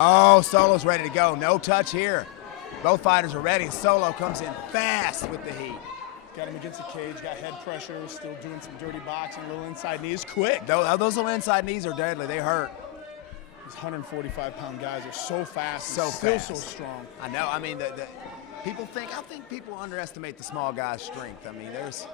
Oh, Solo's ready to go. No touch here. Both fighters are ready. Solo comes in fast with the heat. Got him against the cage, got head pressure, still doing some dirty boxing, little inside knees, quick. Those little inside knees are deadly. They hurt. These 145-pound guys are so fast so and still fast. So strong. I know. I mean, I think people underestimate the small guy's strength. I mean, there's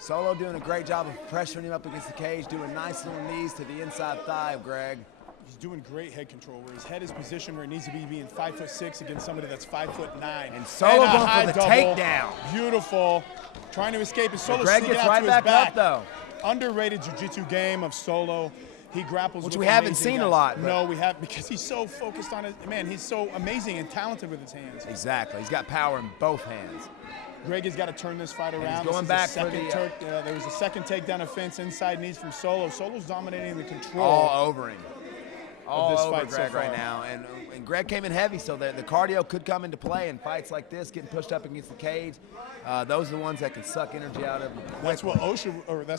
Solo doing a great job of pressuring him up against the cage, doing nice little knees to the inside thigh of Greg. He's doing great head control, where his head is positioned where it needs to be, being 5'6" against somebody that's 5'9". And Solo going for the takedown. Beautiful. Trying to escape. And Solo Greg gets right back up, though. Underrated jiu-jitsu game of Solo. He grapples, which we haven't seen a lot. No, we have, because he's so focused on it. Man, he's so amazing and talented with his hands. Exactly. He's got power in both hands. Greg has got to turn this fight around. He's going back for there was a second takedown offense, inside knees from Solo. Solo's dominating the control. All over him. All over Greg so right now. And Greg came in heavy, so the cardio could come into play in fights like this, getting pushed up against the cage. Those are the ones that can suck energy out of you. That's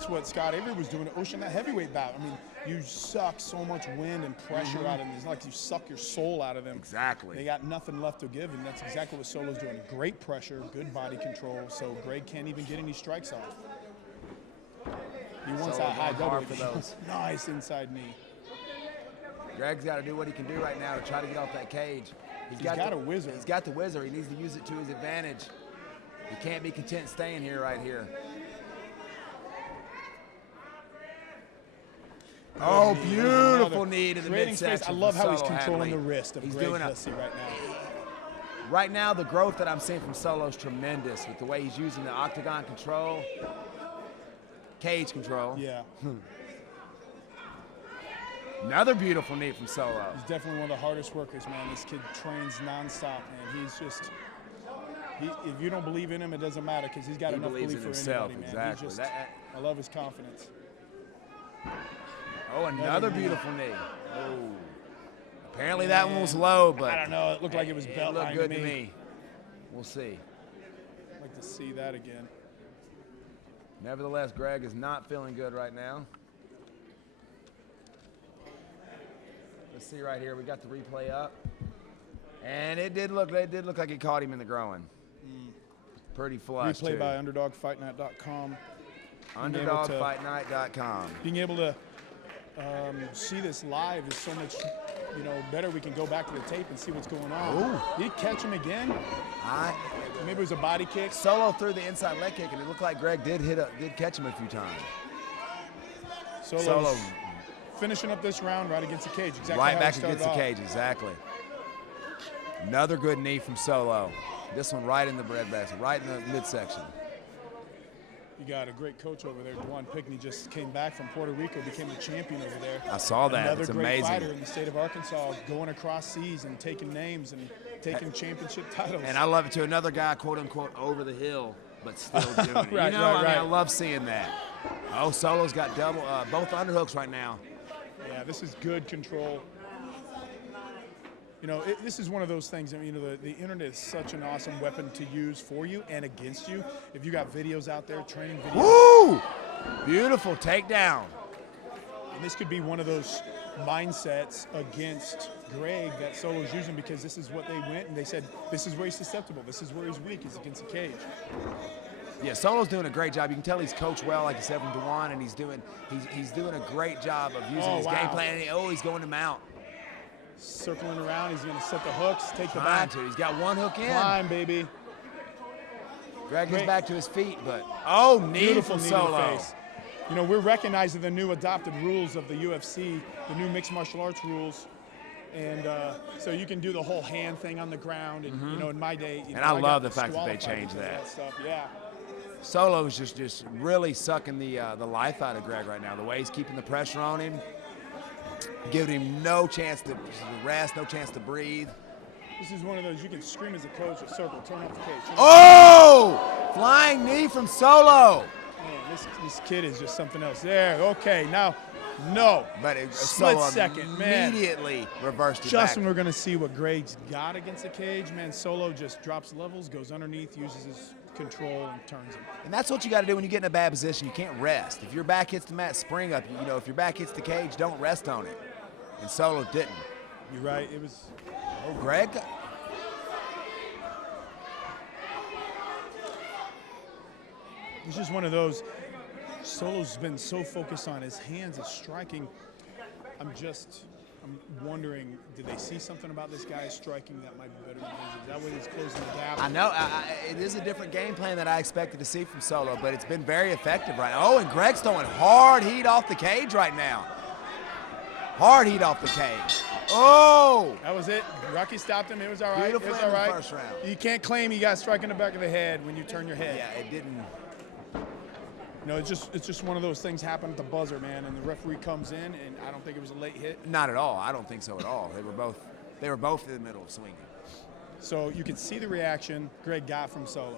what Scott Avery was doing to Ocean, that heavyweight bout. I mean, you suck so much wind and pressure out of them. It's like you suck your soul out of them. Exactly. They got nothing left to give, and that's exactly what Solo's doing. Great pressure, good body control, so Greg can't even get any strikes off. He wants that high double for those. Nice inside knee. Greg's got to do what he can do right now to try to get off that cage. He's got a whizzer. He's got the whizzer. He needs to use it to his advantage. He can't be content staying here right here. Oh, beautiful knee to the midsection. I love how he's Solo controlling Hatley. the wrist of Greg Hussy right now. Right now, the growth that I'm seeing from Solo is tremendous with the way he's using the octagon control, cage control. Yeah. Another beautiful knee from Solo. He's definitely one of the hardest workers, man. This kid trains nonstop, man. He's just, if you don't believe in him, it doesn't matter, because he's got enough belief for himself, anybody, man. exactly. I love his confidence. Oh, another beautiful knee. Oh. Apparently that one was low, but I don't know. It looked like it was belt line good to me. We'll see. I'd like to see that again. Nevertheless, Greg is not feeling good right now. Let's see right here. We got the replay up, and it did look like it caught him in the groin. Pretty flush. Replay by UnderdogFightNight.com. UnderdogFightNight.com. Being able to see this live is so much, better. We can go back to the tape and see what's going on. Ooh. Did he catch him again? Maybe it was a body kick. Solo threw the inside leg kick, and it looked like Greg did catch him a few times. Solo finishing up this round right against the cage. Exactly right back against the cage, exactly. Another good knee from Solo. This one right in the breadbasket, right in the midsection. You got a great coach over there. Juan Pickney just came back from Puerto Rico, became a champion over there. I saw that. Another it's great amazing. Fighter in the state of Arkansas, going across seas and taking names and taking championship titles. And I love it too. Another guy, quote unquote, over the hill, but still doing it. I love seeing that. Oh, Solo's got both underhooks right now. Yeah, this is good control. This is one of those things. I mean, the internet is such an awesome weapon to use for you and against you. If you got videos out there, training videos. Woo! Beautiful takedown. And this could be one of those mindsets against Greg that Solo's using, because this is what they went and they said, this is where he's susceptible. This is where he's weak. He's against the cage. Yeah, Solo's doing a great job. You can tell he's coached well, like you said, from Dewan, and he's doing a great job of using his game plan. He's going to mount. Circling around, he's going to set the hooks, take the back. He's got one hook in. Climb, baby. Greg gets back to his feet, but knee from Solo. Face. We're recognizing the new adopted rules of the UFC, the new mixed martial arts rules. And so you can do the whole hand thing on the ground. And, in my day. And I love the fact that they changed that. Stuff. Yeah. Solo's just really sucking the life out of Greg right now. The way he's keeping the pressure on him, giving him no chance to rest, no chance to breathe. This is one of those you can scream as a coach at circle, turn off the cage. Oh! Flying knee from Solo. Man, this kid is just something else. There, okay, now, no. But it split second, man. Immediately reversed it just when we're going to see what Greg's got against the cage, man, Solo just drops levels, goes underneath, uses his control, and turns him. And that's what you got to do when you get in a bad position. You can't rest. If your back hits the mat, spring up. If your back hits the cage, don't rest on it. and Solo didn't. You're right. It was. Oh, Greg. It's just one of those. Solo's been so focused on his hands, his striking. I'm wondering, did they see something about this guy's striking that might be better than his? Is that what he's closing the gap? I know. It is a different game plan that I expected to see from Solo, but it's been very effective right now. Oh, and Greg's throwing hard heat off the cage right now. Hard heat off the cage. Oh! That was it. Rocky stopped him. It was all right. Beautiful it was in all the right. first round. You can't claim you got struck in the back of the head when you turn your head. Yeah, it didn't. No, it's just one of those things happen at the buzzer, man, and the referee comes in, and I don't think it was a late hit. Not at all. I don't think so at all. They were both in the middle of swinging. So you can see the reaction Greg got from Solo.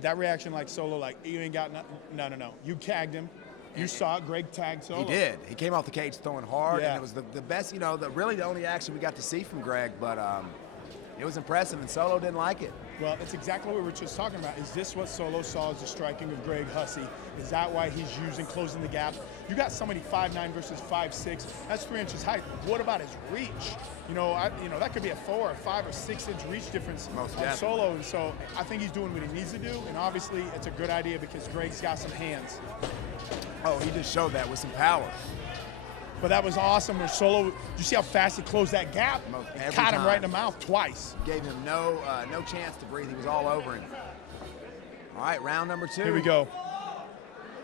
That reaction, like Solo, like, you ain't got nothing. No. You tagged him. You saw it. Greg tagged Solo. He did. He came off the cage throwing hard, Yeah. and it was the best, really the only action we got to see from Greg, but it was impressive, and Solo didn't like it. Well, it's exactly what we were just talking about. Is this what Solo saw as the striking of Greg Hussy? Is that why he's using closing the gap? You got somebody 5'9" versus 5'6". That's 3 inches height. What about his reach? That could be a 4 or 5 or 6 inch reach difference Most on definitely. Solo. And so I think he's doing what he needs to do. And obviously, it's a good idea because Greg's got some hands. Oh, he just showed that with some power. But that was awesome where Solo, you see how fast he closed that gap? Every Caught him time. right in the mouth twice. Gave him no chance to breathe. He was all over him. All right, round number 2. Here we go.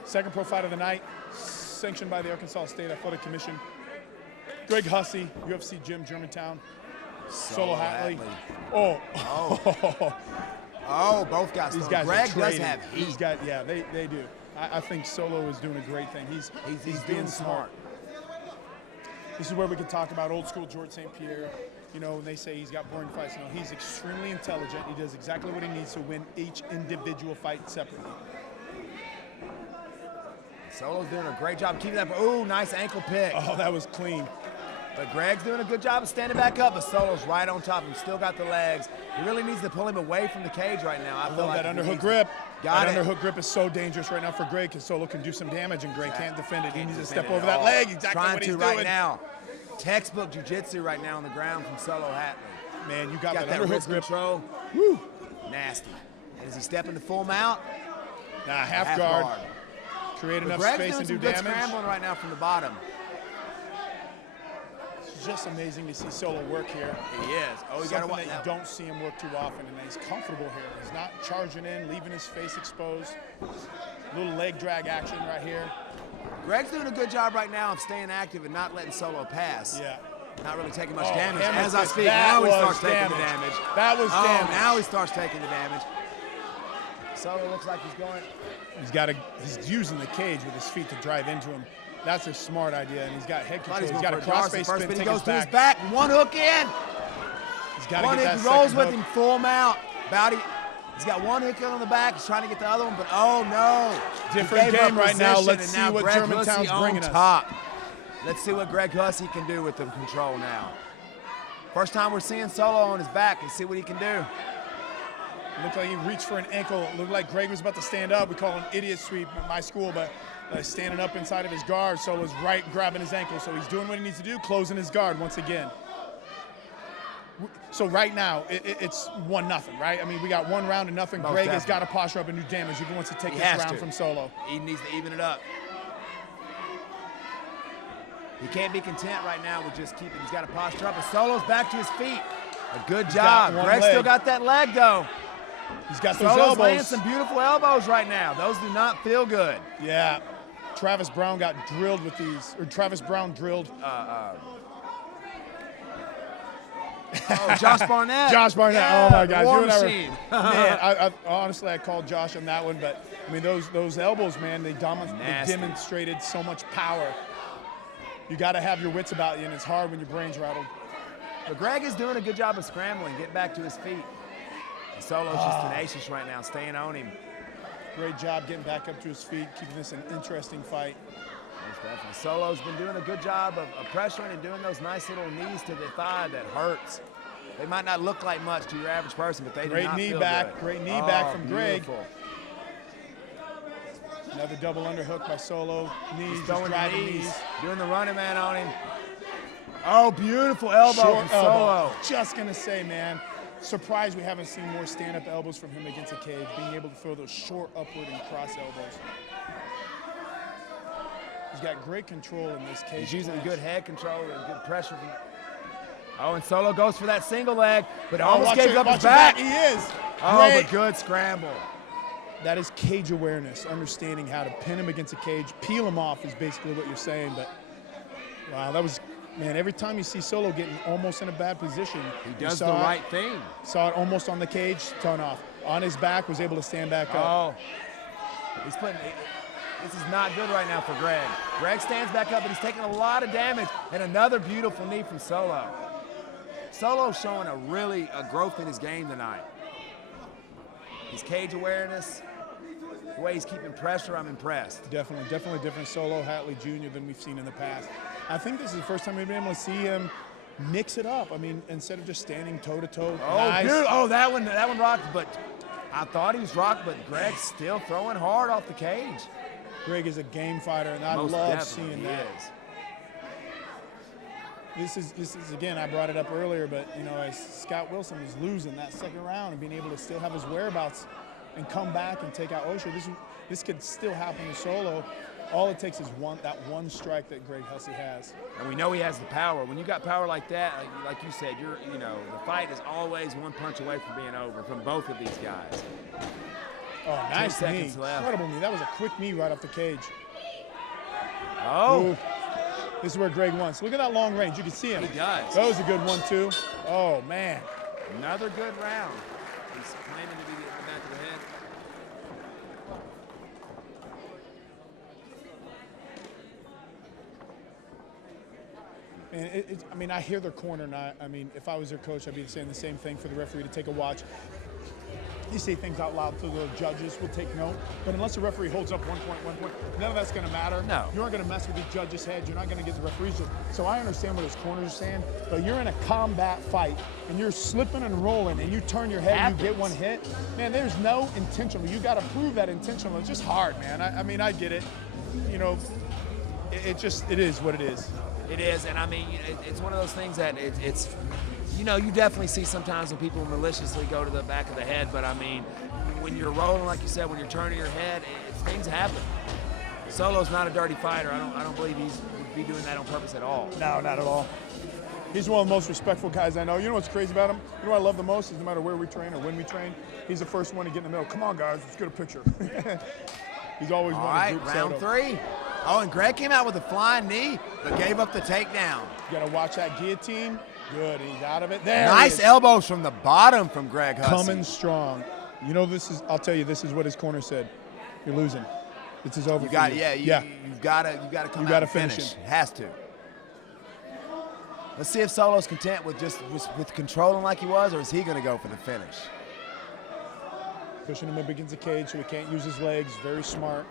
Second pro fight of the night, sanctioned by the Arkansas State Athletic Commission. Greg Hussy, UFC Gym, Germantown. Solo Hatley. Oh. Oh, both guys. These guys Greg are does trading. have heat. These guys, yeah, they do. I think Solo is doing a great thing. He's being smart. This is where we can talk about old school George St. Pierre. When they say he's got boring fights. No, he's extremely intelligent. He does exactly what he needs to win each individual fight separately. Solo's doing a great job keeping that. Ooh, nice ankle pick. Oh, that was clean. But Greg's doing a good job of standing back up, but Solo's right on top of him. Still got the legs. He really needs to pull him away from the cage right now. I feel Love like that he underhook needs grip. Got it. That underhook grip is so dangerous right now for Greg because Solo can do some damage and Greg can't defend it. He needs to defend step it over at that all. leg. Exactly Trying what he's to doing. right now. Textbook jiu-jitsu right now on the ground from Solo Hatley. Man, you got Got that that underhook wrist grip. control. Woo. Nasty. And is he stepping to full mount? Nah, half guard. Create But enough Greg's space doing and some do good damage. scrambling right now from the bottom. It's just amazing to see Solo work here. He is. Oh, he got to Something watch that you don't see him work too often, and he's comfortable here. He's not charging in, leaving his face exposed. Little leg drag action right here. Greg's doing a good job right now of staying active and not letting Solo pass. Yeah. Not really taking much Oh, damage. hammer As I fist. speak, That now he was starts taking the damage. That was damage. Now he starts taking the damage. Solo looks like he's going. He's using the cage with his feet to drive into him. That's a smart idea, and he's got head Thought control. he's He's got a going for crossface first, spin, but he take goes his to his back. back. One hook in. He's got to One get that hook. He rolls second with hook. him full mount. He's got one hook in on the back. He's trying to get the other one, but oh no. He Different gave up game right now. position, Let's and see now what Greg Germantown's Hussy on bringing us. top. Let's see what Greg Hussy can do with the control now. First time we're seeing Solo on his back. Let's see what he can do. It looked like he reached for an ankle. It looked like Greg was about to stand up. We call it an idiot sweep at my school, but standing up inside of his guard. Solo's right grabbing his ankle, so he's doing what he needs to do, closing his guard once again. So right now, it's 1-0, right? I mean, we got 1 round to nothing. Most Greg has definitely. got to posture up and do damage if he wants to take He this has round to. from Solo. He needs to even it up. He can't be content right now with just keeping. He's got to posture up. And Solo's back to his feet. A good got job. one Greg's leg. still got that leg though. He's got those Solo's laying elbows. some beautiful elbows right now. Those do not feel good. Yeah. Travis Brown got drilled with these, or Travis Brown drilled. Josh Barnett. Josh Barnett. Yeah, Oh my God. War You and I were- Machine. Man, I honestly I called Josh on that one, but I mean those elbows, man, they Nasty. demonstrated so much power. You got to have your wits about you, and it's hard when your brain's rattled. But Greg is doing a good job of scrambling, getting back to his feet. And Solo's just tenacious right now, staying on him. Great job getting back up to his feet, keeping this an interesting fight. Most definitely. Solo's been doing a good job of pressuring and doing those nice little knees to the thigh that hurts. They might not look like much to your average person, but they do Great not knee feel back, good. great knee back from Greg. Beautiful. Another double underhook by Solo. Knees, He's just throwing the driving knees, knees. doing the running man on him. Oh, beautiful elbow Short from Solo. elbow. Just gonna say, man, surprised we haven't seen more stand-up elbows from him against a cage, being able to throw those short upward and cross elbows. He's got great control in this cage. He's using good head control and good pressure. Oh, and Solo goes for that single leg, but almost gave up his back. He is. Oh, Great. but good scramble. That is cage awareness, understanding how to pin him against a cage, peel him off is basically what you're saying. But wow, that was, man, every time you see Solo getting almost in a bad position, he does the right thing. Saw it almost on the cage, turn off. On his back, was able to stand back up. Oh, he's putting, this is not good right now for Greg. Greg stands back up, but he's taking a lot of damage, and another beautiful knee from Solo. Solo's showing a growth in his game tonight. His cage awareness, the way he's keeping pressure, I'm impressed. Definitely different Solo Hatley Jr. than we've seen in the past. I think this is the first time we've been able to see him mix it up. I mean, instead of just standing toe-to-toe. Oh, nice. dude, oh, that one rocked, but I thought he was rocked, but Greg's still throwing hard off the cage. Greg is a game fighter, and I Most love definitely seeing he that. is. This is again, I brought it up earlier, but you know, as Scott Wilson was losing that second round and being able to still have his whereabouts and come back and take out Osho, this could still happen to Solo. All it takes is that one strike that Greg Hussy has. And we know he has the power. When you got power like that, like you said, the fight is always one punch away from being over from both of these guys. Oh, nice 2 seconds knee. left. Incredible knee. That was a quick knee right off the cage. Oh. Ooh. This is where Greg wants. Look at that long range. You can see him. He does. That was a good one, too. Oh, man. Another good round. He's claiming to be in the back of the head. And I mean, I hear their corner now. I mean, if I was their coach, I'd be saying the same thing for the referee to take a watch. You say things out loud to the judges, will take note. But unless the referee holds up 1 point, none of that's going to matter. No. You aren't going to mess with the judge's head. You're not going to get the referees. So I understand what his corners are saying, but you're in a combat fight, and you're slipping and rolling, and you turn your head and you get one hit. Man, there's no intentional. You got to prove that intentional. It's just hard, man. I mean, I get it. You know, it is what it is. It is, and I mean, it's one of those things that it's you definitely see sometimes when people maliciously go to the back of the head, but I mean, when you're rolling, like you said, when you're turning your head, things happen. Solo's not a dirty fighter. I don't believe he's would be doing that on purpose at all. No, not at all. He's one of the most respectful guys I know. You know what's crazy about him? You know what I love the most is no matter where we train or when we train, he's the first one to get in the middle. Come on, guys, let's get a picture. He's always All one right, of the group round photo. 3. Oh, and Greg came out with a flying knee, but gave up the takedown. You gotta watch that guillotine. Good, he's out of it. There. Nice elbows from the bottom from Greg Hussy. Coming strong. You know, I'll tell you, this is what his corner said. You're losing. This is over. You got, for you. you've got to come You out gotta and finish finish. him. Has to. Let's see if Solo's content with with controlling like he was, or is he going to go for the finish? Pushing him up against the cage so he can't use his legs. Very smart.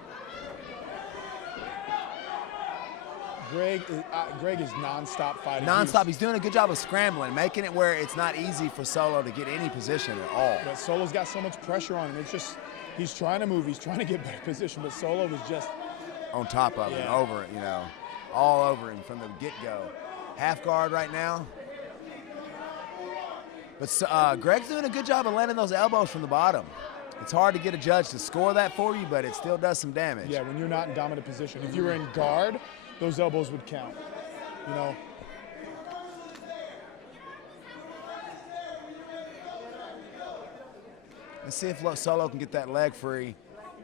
Greg is non-stop fighting. Non-stop. He's doing a good job of scrambling, making it where it's not easy for Solo to get any position at all. But Solo's got so much pressure on him. It's just, he's trying to move. He's trying to get better position, but Solo was just On top of it, over it, all over him from the get-go. Half guard right now. But Greg's doing a good job of landing those elbows from the bottom. It's hard to get a judge to score that for you, but it still does some damage. Yeah, when you're not in dominant position. If you were in guard, those elbows would count, Let's see if Solo can get that leg free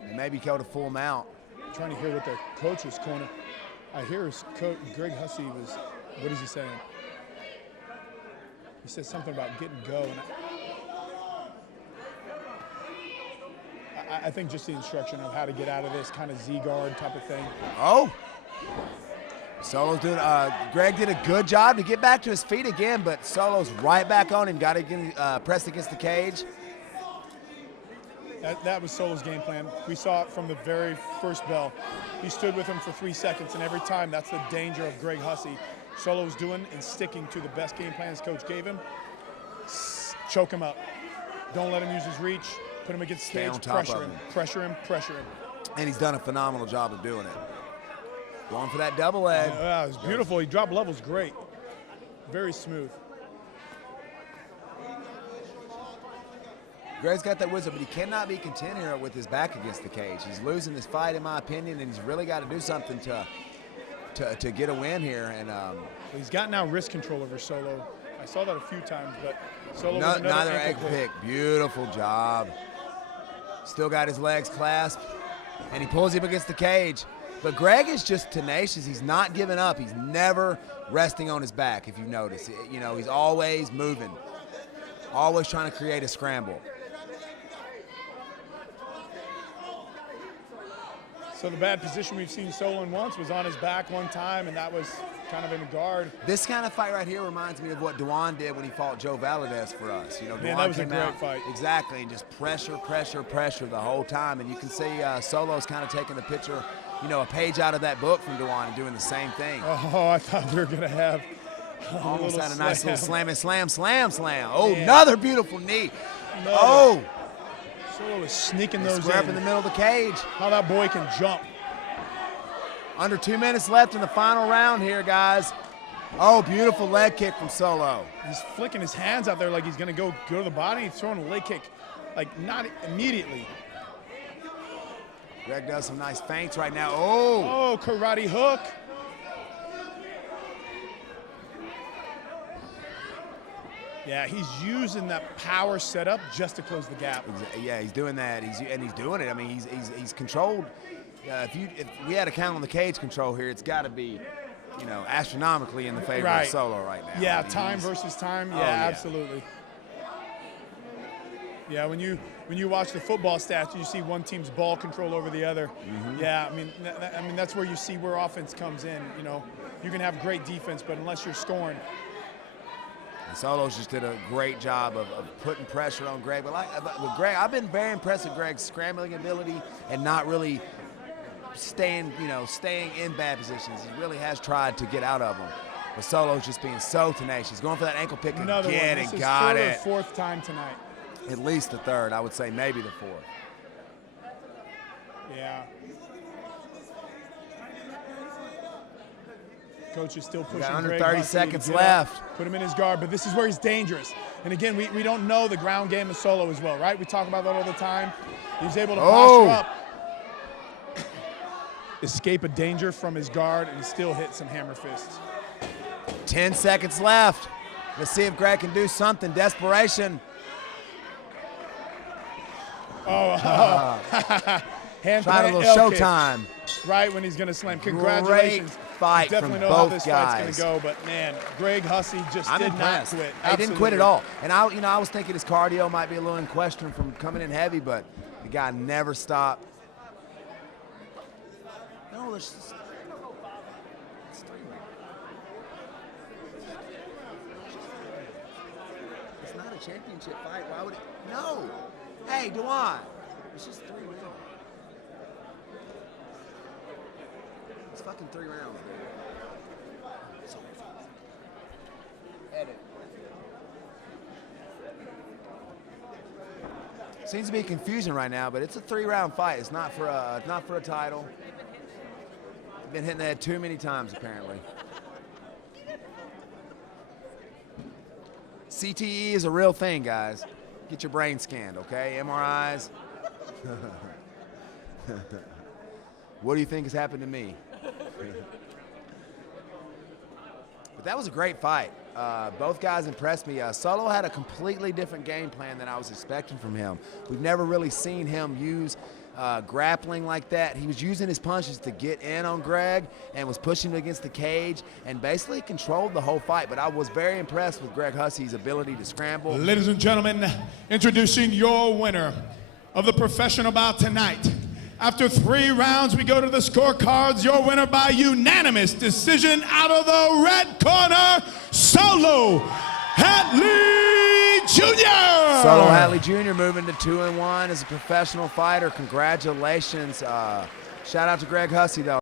and maybe go to full mount. I'm trying to hear what their coach's corner. I hear his coach, Greg Hussy, what is he saying? He said something about getting go. And I think just the instruction of how to get out of this kind of Z-guard type of thing. Oh. Solo's doing, Greg did a good job to get back to his feet again, but Solo's right back on him, got to get pressed against the cage. That was Solo's game plan. We saw it from the very first bell. He stood with him for 3 seconds, and every time, that's the danger of Greg Hussy. Solo's doing and sticking to the best game plan his coach gave him. Choke him up. Don't let him use his reach. Put him against the Stay cage. on top Pressure of him. him. Pressure him. Pressure him. And he's done a phenomenal job of doing it. Going for that double leg. Yeah, it was beautiful. He dropped levels great. Very smooth. Greg's got that wisdom, but he cannot be content here with his back against the cage. He's losing this fight, in my opinion, and he's really got to do something to get a win here. And he's got now wrist control over Solo. I saw that a few times, but Solo no, with another another ankle pick. Beautiful job. Still got his legs clasped, and he pulls him against the cage. But Greg is just tenacious. He's not giving up. He's never resting on his back, if you notice. You know, he's always moving, always trying to create a scramble. So the bad position we've seen Solo in once was on his back one time, and that was kind of in a guard. This kind of fight right here reminds me of what Duan did when he fought Joe Valadez for us. You know, Man, Duan that was a came great out, fight. Exactly, and just pressure the whole time. And you can see Solo's kind of taking the picture, you know, a page out of that book from Duan and doing the same thing. Oh, I thought we were going to have almost had a nice little slam. Oh, Man. Another beautiful knee. Oh. Solo is sneaking those Square up in the middle of the cage. How that boy can jump. Under 2 minutes left in the final round here, guys. Oh, beautiful leg kick from Solo. He's flicking his hands out there like he's going to go to the body. He's throwing a leg kick, like not immediately. Greg does some nice feints right now. Oh. Oh, karate hook. Yeah, he's using that power setup just to close the gap. Yeah, he's doing that. He's doing it. I mean, he's controlled. If we had a count on the cage control here, it's got to be, you know, astronomically in the favor of Solo right now. Yeah, I mean, time versus time. Yeah, yeah, absolutely. Yeah, when you watch the football stats, you see one team's ball control over the other. Mm-hmm. Yeah, I mean that's where you see where offense comes in. You know, you can have great defense, but unless you're scoring. And Solo's just did a great job of putting pressure on Greg. But with Greg, I've been very impressed with Greg's scrambling ability and not really staying in bad positions. He really has tried to get out of them. But Solo's just being so tenacious. He's going for that ankle pick Another again one. This and is got third it. Or fourth time tonight. At least the third. I would say maybe the fourth. Yeah. Coach is still pushing. Got under Greg 30 Hussy seconds to get left. up, put him in his guard, but this is where he's dangerous. And again, we don't know the ground game of Solo as well, right? We talk about that all the time. He's able to posture up, escape a danger from his guard, and still hit some hammer fists. 10 seconds left. Let's see if Greg can do something. Desperation. Oh, hand tried a plant little L kick, showtime. right when he's going to slam. Congratulations. Great fight definitely from know how both this guys. fight's going to go, but man, Greg Hussy just I'm did impressed. not quit. He didn't quit at Absolutely. all. And I was thinking his cardio might be a little in question from coming in heavy, but the guy never stopped. No, there's just, it's not a championship fight. Why would it? No. Hey, Duan. It's just 3 rounds. It's fucking 3 rounds, dude. Edit. Seems to be confusion right now, but it's a 3-round fight. It's not for a title. Been hitting the head too many times apparently. CTE is a real thing, guys. Get your brain scanned, okay? MRIs. What do you think has happened to me? But that was a great fight. Both guys impressed me. Solo had a completely different game plan than I was expecting from him. We've never really seen him use grappling like that. He was using his punches to get in on Greg and was pushing him against the cage and basically controlled the whole fight. But I was very impressed with Greg Hussy's ability to scramble. Ladies and gentlemen, introducing your winner of the professional bout tonight. After 3 rounds, we go to the scorecards. Your winner by unanimous decision out of the red corner, Solo Hatley Jr. Solo Hatley Jr. moving to 2-1 as a professional fighter. Congratulations. Shout out to Greg Hussy, though.